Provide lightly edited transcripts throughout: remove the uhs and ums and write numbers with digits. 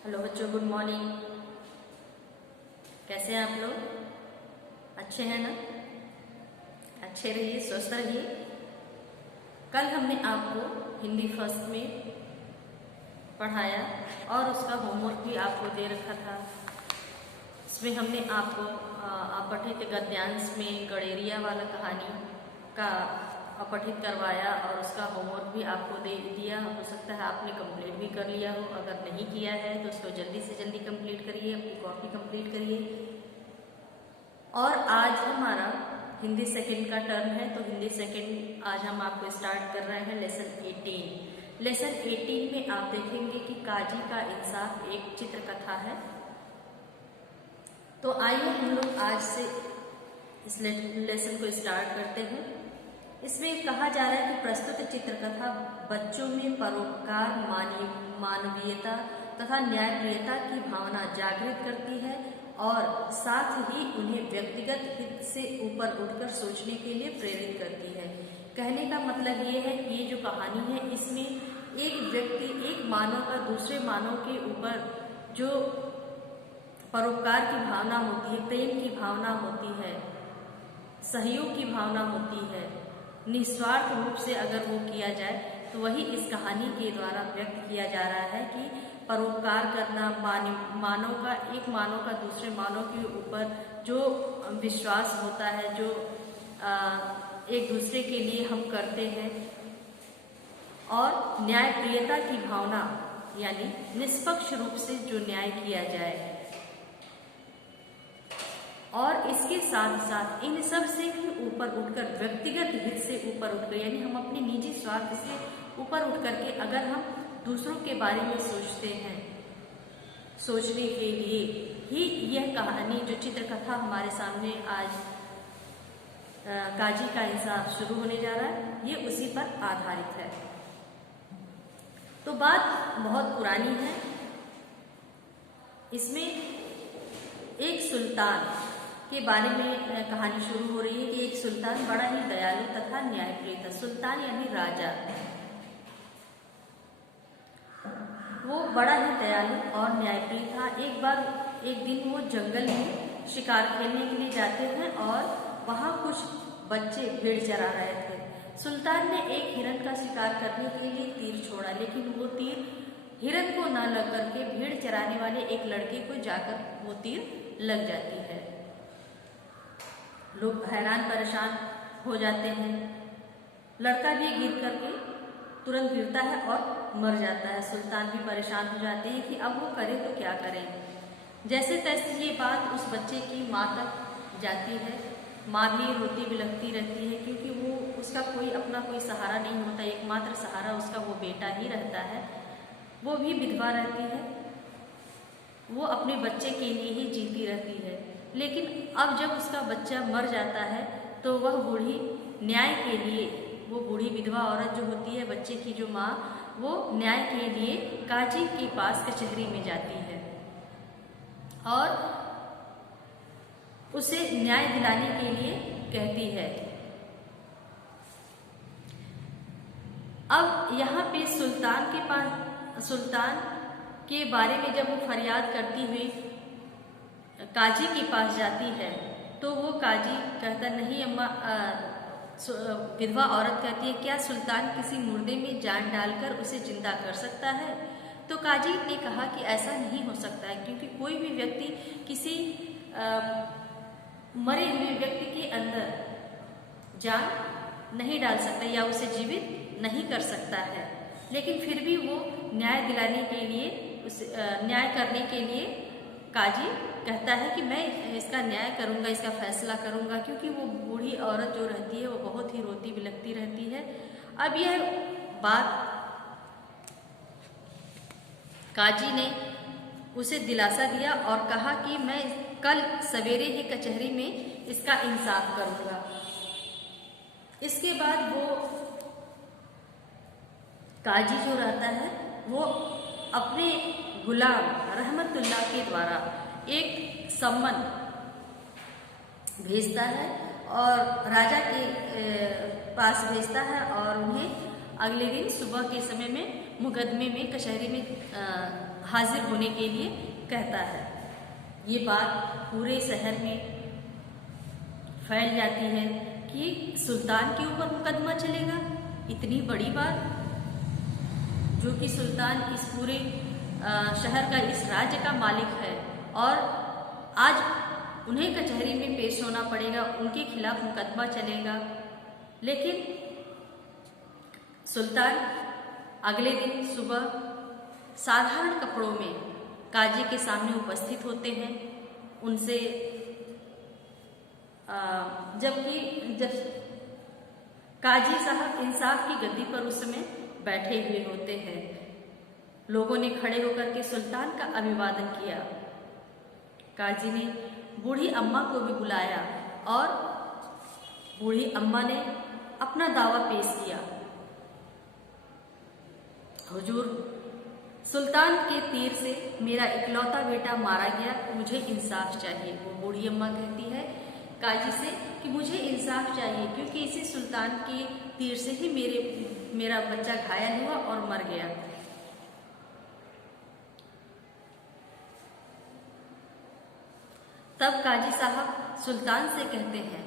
Hello बच्चों, good morning. कैसे हैं आप लोग? अच्छे हैं ना? अच्छे रहिए, स्वस्थ रहिए। कल हमने आपको हिंदी फर्स्ट में पढ़ाया और उसका होमवर्क भी आपको दे रखा था। इसमें हमने आपको अपठित गद्यांश में गडेरिया वाला कहानी का अपठित करवाया और उसका होमवर्क भी आपको दे दिया। हो सकता है आपने कंप्लीट भी कर लिया हो। अगर नहीं किया है तो उसको जल्दी से जल्दी कंप्लीट करिए, अपनी कॉपी कंप्लीट करिए। और आज हमारा हिंदी सेकंड का टर्म है, तो हिंदी सेकंड आज हम आपको स्टार्ट कर रहे हैं लेसन 18। लेसन 18 में आप देखेंगे कि काजी का इंसाफ एक चित्र कथा है। तो आइए हम लोग आज से इस लेसन को स्टार्ट करते हैं। इसमें कहा जा रहा है कि प्रस्तुत चित्रकथा बच्चों में परोपकार, मानवीयता तथा न्यायप्रियता की भावना जागृत करती है और साथ ही उन्हें व्यक्तिगत हित से ऊपर उठकर सोचने के लिए प्रेरित करती है। कहने का मतलब ये है कि ये जो कहानी है इसमें एक व्यक्ति, एक मानव का दूसरे मानव के ऊपर जो परोपकार की भावना होती है, प्रेम की भावना होती है, सहयोग की भावना होती है, निस्वार्थ रूप से अगर वो किया जाए तो वही इस कहानी के द्वारा व्यक्त किया जा रहा है कि परोपकार करना, मानव का, एक मानव का दूसरे मानव के ऊपर जो विश्वास होता है, जो एक दूसरे के लिए हम करते हैं, और न्यायप्रियता की भावना यानी निष्पक्ष रूप से जो न्याय किया जाए, और इसके साथ साथ इन सब से भी ऊपर उठकर व्यक्तिगत हित से ऊपर उठकर यानी हम अपने निजी स्वार्थ से ऊपर उठ करके अगर हम दूसरों के बारे में सोचते हैं, सोचने के लिए ही यह कहानी, जो चित्रकथा हमारे सामने आज काजी का इंसाफ शुरू होने जा रहा है, ये उसी पर आधारित है। तो बात बहुत पुरानी है। इसमें एक सुल्तान के बारे में कहानी शुरू हो रही है कि एक सुल्तान बड़ा ही दयालु तथा न्यायप्रिय था। सुल्तान यानी राजा, वो बड़ा ही दयालु और न्यायप्रिय था। एक दिन वो जंगल में शिकार खेलने के लिए जाते हैं और वहाँ कुछ बच्चे भेड़ चरा रहे थे। सुल्तान ने एक हिरन का शिकार करने के लिए तीर छोड़ा, लेकिन वो तीर हिरन को न लग करके भेड़ चराने वाले एक लड़के को जाकर वो तीर लग जाती है। लोग हैरान परेशान हो जाते हैं। लड़का भी गिर करके तुरंत गिरता है और मर जाता है। सुल्तान भी परेशान हो जाते हैं कि अब वो करें तो क्या करें। जैसे तैसे ये बात उस बच्चे की माँ तक जाती है। माँ भी रोती बिलखती रहती है क्योंकि वो, उसका कोई अपना कोई सहारा नहीं होता, एकमात्र सहारा उसका वो बेटा ही रहता है। वो भी विधवा रहती है, वो अपने बच्चे के लिए ही जीती रहती है। लेकिन अब जब उसका बच्चा मर जाता है तो वह बूढ़ी न्याय के लिए, वो बूढ़ी विधवा औरत जो होती है, बच्चे की जो माँ, वो न्याय के लिए काजी के पास कचहरी में जाती है और उसे न्याय दिलाने के लिए कहती है। अब यहाँ पे सुल्तान के बारे में जब वो फरियाद करती हुई काजी के पास जाती है तो वो काजी कहता, नहीं अम्मा, विधवा औरत कहती है, क्या सुल्तान किसी मुर्दे में जान डालकर उसे जिंदा कर सकता है? तो काजी ने कहा कि ऐसा नहीं हो सकता है, क्योंकि कोई भी व्यक्ति किसी मरे हुए व्यक्ति के अंदर जान नहीं डाल सकता या उसे जीवित नहीं कर सकता है। लेकिन फिर भी वो न्याय दिलाने के लिए, न्याय करने के लिए काजी कहता है कि मैं इसका न्याय करूंगा, इसका फैसला करूंगा, क्योंकि वो बूढ़ी औरत जो रहती है वो बहुत ही रोती बिलखती रहती है। अब यह बात काजी ने उसे दिलासा दिया और कहा कि मैं कल सवेरे ही कचहरी में इसका इंसाफ करूंगा। इसके बाद वो काजी जो रहता है वो अपने गुलाम रहमतुल्लाह के द्वारा एक सम्मन भेजता है और राजा के पास भेजता है और उन्हें अगले दिन सुबह के समय में मुकदमे में कचहरी में हाजिर होने के लिए कहता है। ये बात पूरे शहर में फैल जाती है कि सुल्तान के ऊपर मुकदमा चलेगा। इतनी बड़ी बात, जो कि सुल्तान इस पूरे शहर का, इस राज्य का मालिक है, और आज उन्हें कचहरी में पेश होना पड़ेगा, उनके खिलाफ मुकदमा चलेगा। लेकिन सुल्तान अगले दिन सुबह साधारण कपड़ों में काजी के सामने उपस्थित होते हैं। उनसे जब काजी साहब इंसाफ की गद्दी पर उस समय बैठे हुए होते हैं, लोगों ने खड़े होकर के सुल्तान का अभिवादन किया। काजी ने बूढ़ी अम्मा को भी बुलाया और बूढ़ी अम्मा ने अपना दावा पेश किया। हुजूर, सुल्तान के तीर से मेरा इकलौता बेटा मारा गया, मुझे इंसाफ चाहिए। वो बूढ़ी अम्मा कहती है काजी से कि मुझे इंसाफ चाहिए, क्योंकि इसी सुल्तान के तीर से ही मेरा बच्चा घायल हुआ और मर गया। तब काजी साहब सुल्तान से कहते हैं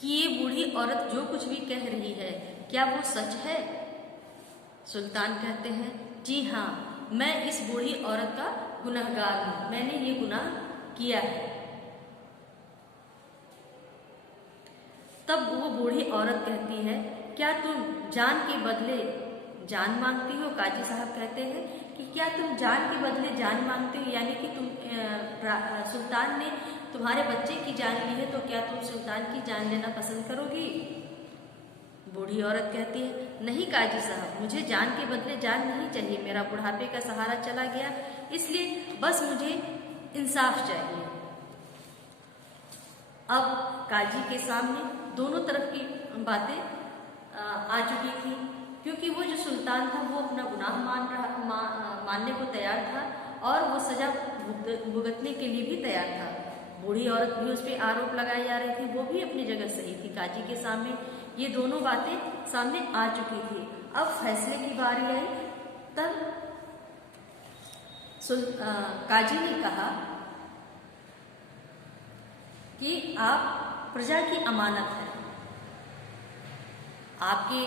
कि ये बूढ़ी औरत जो कुछ भी कह रही है, क्या वो सच है? सुल्तान कहते हैं, जी हाँ, मैं इस बूढ़ी औरत का गुनहगार हूँ, मैंने ये गुनाह किया है। तब वो बूढ़ी औरत कहती है, क्या तुम जान के बदले जान मांगती हो? काजी साहब कहते हैं कि क्या तुम जान के बदले जान मांगते हो, यानी कि सुल्तान ने तुम्हारे बच्चे की जान ली है, तो क्या तुम सुल्तान की जान लेना पसंद करोगी? बूढ़ी औरत कहती है, नहीं काजी साहब, मुझे जान के बदले जान नहीं चाहिए, मेरा बुढ़ापे का सहारा चला गया, इसलिए बस मुझे इंसाफ चाहिए। अब काजी के सामने दोनों तरफ की बातें आ चुकी थी, क्योंकि वो जो सुल्तान था वो अपना गुनाह मानने को तैयार था और वो सजा भुगतने के लिए भी तैयार था। बूढ़ी औरत भी उस पर आरोप लगाए जा रहे थे, वो भी अपनी जगह सही थी। काजी के सामने ये दोनों बातें सामने आ चुकी थी। अब फैसले की बारी आई। तब काजी ने कहा कि आप प्रजा की अमानत है, आपके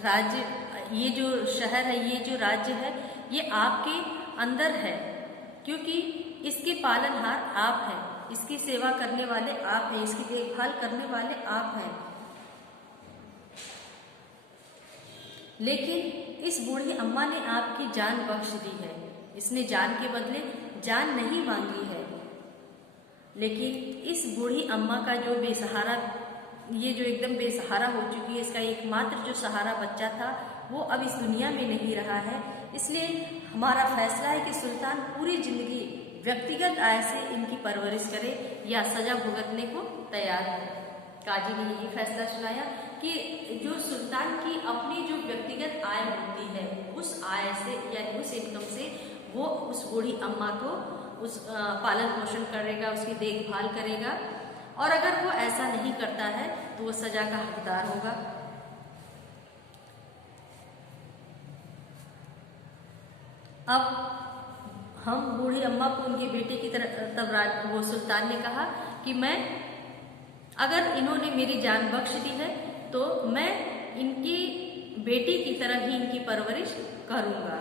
राज्य, ये जो शहर है, ये जो राज्य है, ये आपके अंदर है, क्योंकि इसके पालनहार आप हैं, इसकी सेवा करने वाले आप हैं, इसकी देखभाल करने वाले आप हैं। लेकिन इस बूढ़ी अम्मा ने आपकी जान बख्श दी है, इसने जान के बदले जान नहीं मांगी है। लेकिन इस बूढ़ी अम्मा का जो बेसहारा, ये जो एकदम बेसहारा हो चुकी है, इसका एकमात्र जो सहारा बच्चा था वो अब इस दुनिया में नहीं रहा है, इसलिए हमारा फैसला है कि सुल्तान पूरी जिंदगी व्यक्तिगत आय से इनकी परवरिश करे या सजा भुगतने को तैयार है। काजी ने यही फैसला सुनाया कि जो सुल्तान की अपनी जो व्यक्तिगत आय होती है, उस आय से या उस इनकम से वो उस बूढ़ी अम्मा को उस पालन पोषण करेगा, उसकी देखभाल करेगा, और अगर वो ऐसा नहीं करता है तो वो सजा का हकदार होगा। अब हम बूढ़ी अम्मा को उनके बेटे की तरह, तब वो सुल्तान ने कहा कि मैं, अगर इन्होंने मेरी जान बख्श दी है तो मैं इनकी बेटी की तरह ही इनकी परवरिश करूंगा।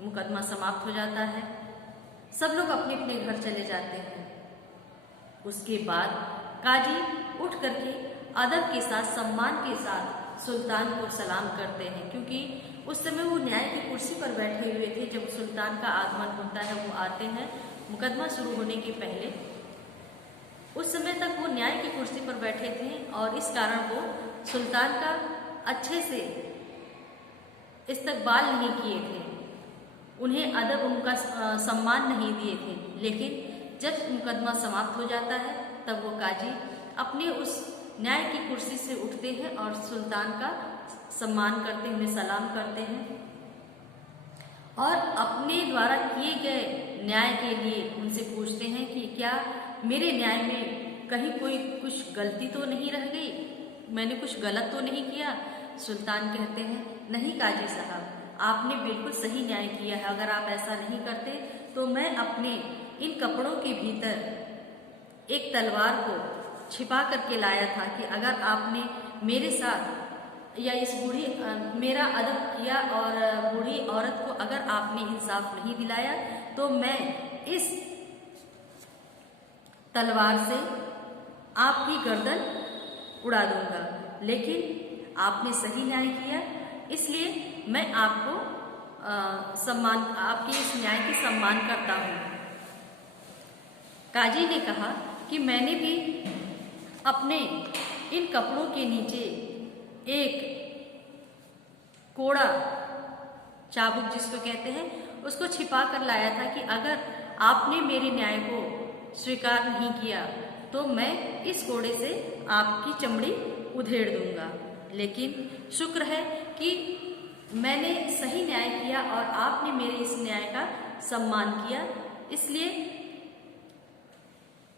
मुकदमा समाप्त हो जाता है, सब लोग अपने अपने घर चले जाते हैं। उसके बाद काजी उठ करके अदब के साथ, सम्मान के साथ सुल्तान को सलाम करते हैं, क्योंकि उस समय वो न्याय की कुर्सी पर बैठे हुए थे। जब सुल्तान का आगमन होता है, वो आते हैं मुकदमा शुरू होने के पहले, उस समय तक वो न्याय की कुर्सी पर बैठे थे और इस कारण वो सुल्तान का अच्छे से इस्तकबाल नहीं किए थे, उन्हें अदब, उनका सम्मान नहीं दिए थे। लेकिन जब मुकदमा समाप्त हो जाता है तब वो काजी अपने उस न्याय की कुर्सी से उठते हैं और सुल्तान का सम्मान करते हैं, उन्हें सलाम करते हैं और अपने द्वारा किए गए न्याय के लिए उनसे पूछते हैं कि क्या मेरे न्याय में कहीं कोई कुछ गलती तो नहीं रह गई, मैंने कुछ गलत तो नहीं किया? सुल्तान कहते हैं, नहीं काजी साहब, आपने बिल्कुल सही न्याय किया है। अगर आप ऐसा नहीं करते तो मैं अपने इन कपड़ों के भीतर एक तलवार को छिपा करके लाया था कि अगर आपने मेरे साथ या इस बूढ़ी मेरा अदब किया और बूढ़ी औरत को अगर आपने इंसाफ नहीं दिलाया तो मैं इस तलवार से आपकी गर्दन उड़ा दूंगा। लेकिन आपने सही न्याय किया, इसलिए मैं आपको आपके इस न्याय की सम्मान करता हूँ। काजी ने कहा कि मैंने भी अपने इन कपड़ों के नीचे एक कोड़ा चाबुक जिसको कहते हैं उसको छिपा कर लाया था कि अगर आपने मेरे न्याय को स्वीकार नहीं किया तो मैं इस कोड़े से आपकी चमड़ी उधेड़ दूंगा। लेकिन शुक्र है कि मैंने सही न्याय किया और आपने मेरे इस न्याय का सम्मान किया, इसलिए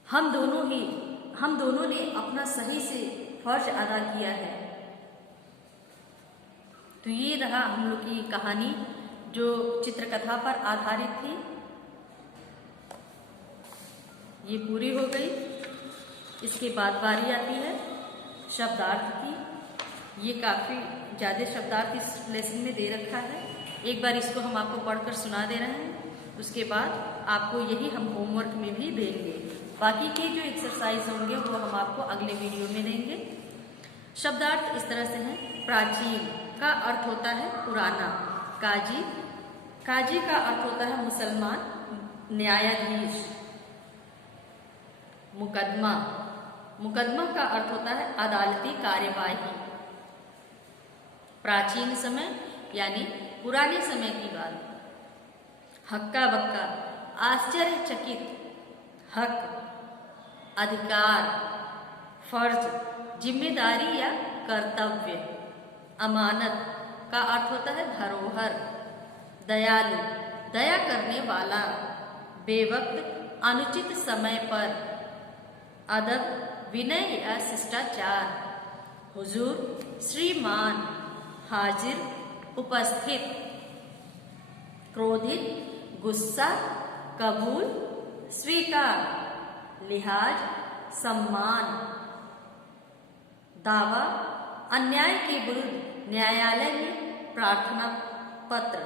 हम दोनों ने अपना सही से फर्ज अदा किया है। तो ये रहा हम लोग की कहानी जो चित्रकथा पर आधारित थी, ये पूरी हो गई। इसके बाद बारी आती है शब्दार्थ की। ये काफ़ी ज़्यादा शब्दार्थ इस लेसन में दे रखा है। एक बार इसको हम आपको पढ़कर सुना दे रहे हैं, उसके बाद आपको यही हम होमवर्क में भी देंगे। बाकी के जो एक्सरसाइज होंगे वो हम आपको अगले वीडियो में देंगे। शब्दार्थ इस तरह से हैं। प्राचीन का अर्थ होता है पुराना। काजी का अर्थ होता है मुसलमान न्यायाधीश। मुकदमा का अर्थ होता है अदालती कार्यवाही। प्राचीन समय यानी पुराने समय की बात। हक्का बक्का आश्चर्यचकित। हक अधिकार, फर्ज, जिम्मेदारी या कर्तव्य। अमानत का अर्थ होता है धरोहर। दयालु दया करने वाला। बेवक्त अनुचित समय पर। अदब विनय या शिष्टाचार। हुजूर श्रीमान हाजिर उपस्थित। क्रोधित गुस्सा कबूल स्वीकार। लिहाज सम्मान। दावा अन्याय के विरुद्ध न्यायालय में प्रार्थना पत्र।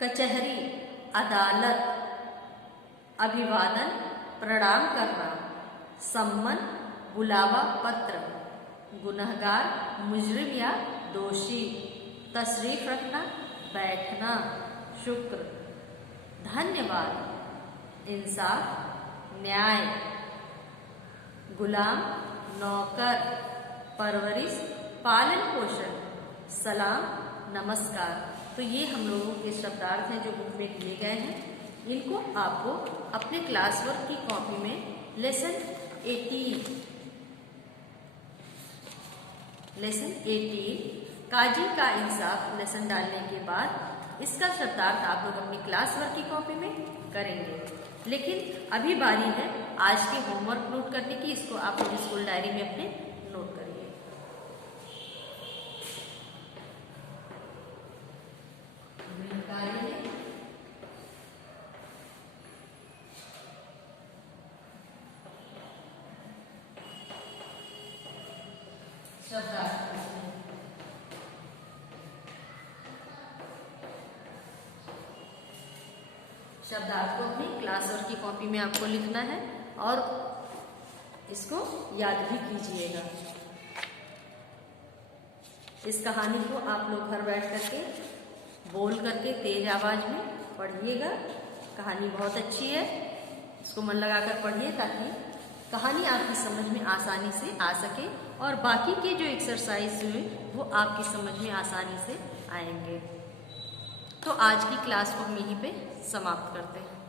कचहरी अदालत। अभिवादन प्रणाम करना। सम्मन बुलावा पत्र। गुनहगार मुजरिम या दोषी। तशरीफ रखना बैठना। शुक्र धन्यवाद। इंसाफ न्याय। गुलाम नौकर। परवरिश पालन पोषण। सलाम नमस्कार। तो ये हम लोगों के शब्दार्थ हैं जो बुक में दिए गए हैं। इनको आपको अपने क्लास वर्क की कॉपी में लेसन 18 काजी का इंसाफ लेसन डालने के बाद इसका शब्दार्थ आप लोग अपनी क्लास वर्क की कॉपी में करेंगे। लेकिन अभी बारी है आज के होमवर्क नोट करने की। इसको आप लोग स्कूल डायरी में अपने नोट करिए। शब्दार्थ को अपनी क्लास वर्क की कॉपी में आपको लिखना है और इसको याद भी कीजिएगा। इस कहानी को आप लोग घर बैठ करके बोल करके तेज आवाज में पढ़िएगा। कहानी बहुत अच्छी है, इसको मन लगाकर पढ़िए ताकि कहानी आपकी समझ में आसानी से आ सके और बाकी के जो एक्सरसाइज हुए वो आपकी समझ में आसानी से आएंगे। तो आज की क्लास को हम यहीं पे समाप्त करते हैं।